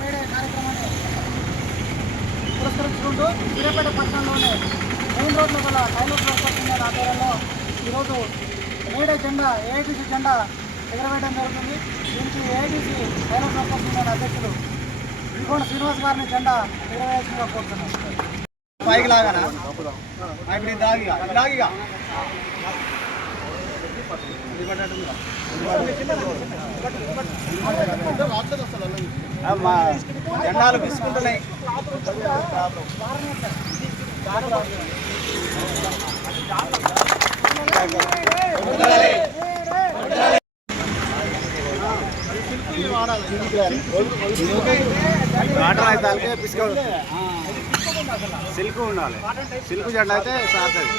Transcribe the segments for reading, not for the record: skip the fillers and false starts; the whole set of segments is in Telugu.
మేడే కార్యక్రమాన్ని పురస్కరించుకుంటూ సూర్యాపేట పట్టణంలోని మెయిన్ రోడ్ల గల టైలర్ యూనియన్ ఆధ్వర్యంలో ఈరోజు మేడే జెండా ఏఐటీసీ జెండా ఎగరవేయడం జరుగుతుంది. దీనికి ఏఐటీసీ టైలర్ యూనియన్ అధ్యక్షులు శ్రీకోణ శ్రీనివాస్ గారిని జెండా ఎగరవేయాల్సిందిగా కోరుతున్నాం. పైకి లాగానా జెండాలు తీసుకుంటున్నాయి. సిల్క్ ఉండాలి. సిల్క్ జెండా అయితే సాగుతుంది.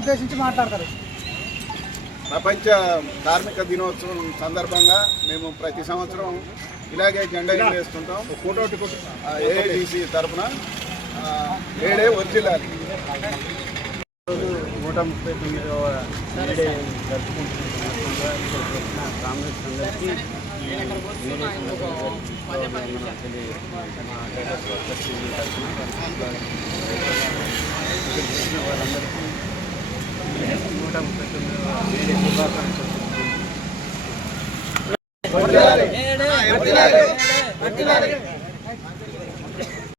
ఉద్దేశించి మాట్లాడతారు. ప్రపంచ కార్మిక దినోత్సవం సందర్భంగా మేము ప్రతి సంవత్సరం ఇలాగే జెండా ఎగరేస్తుంటాం. ఏఐటీసీ తరఫున మేడే వర్ధిల్లాలి. 139వ మేడే జరుపుకుంటున్న కాంగ్రెస్ అందరికీ వాళ్ళందరికీ 139వ మేడే శుభాకాంక్షలు.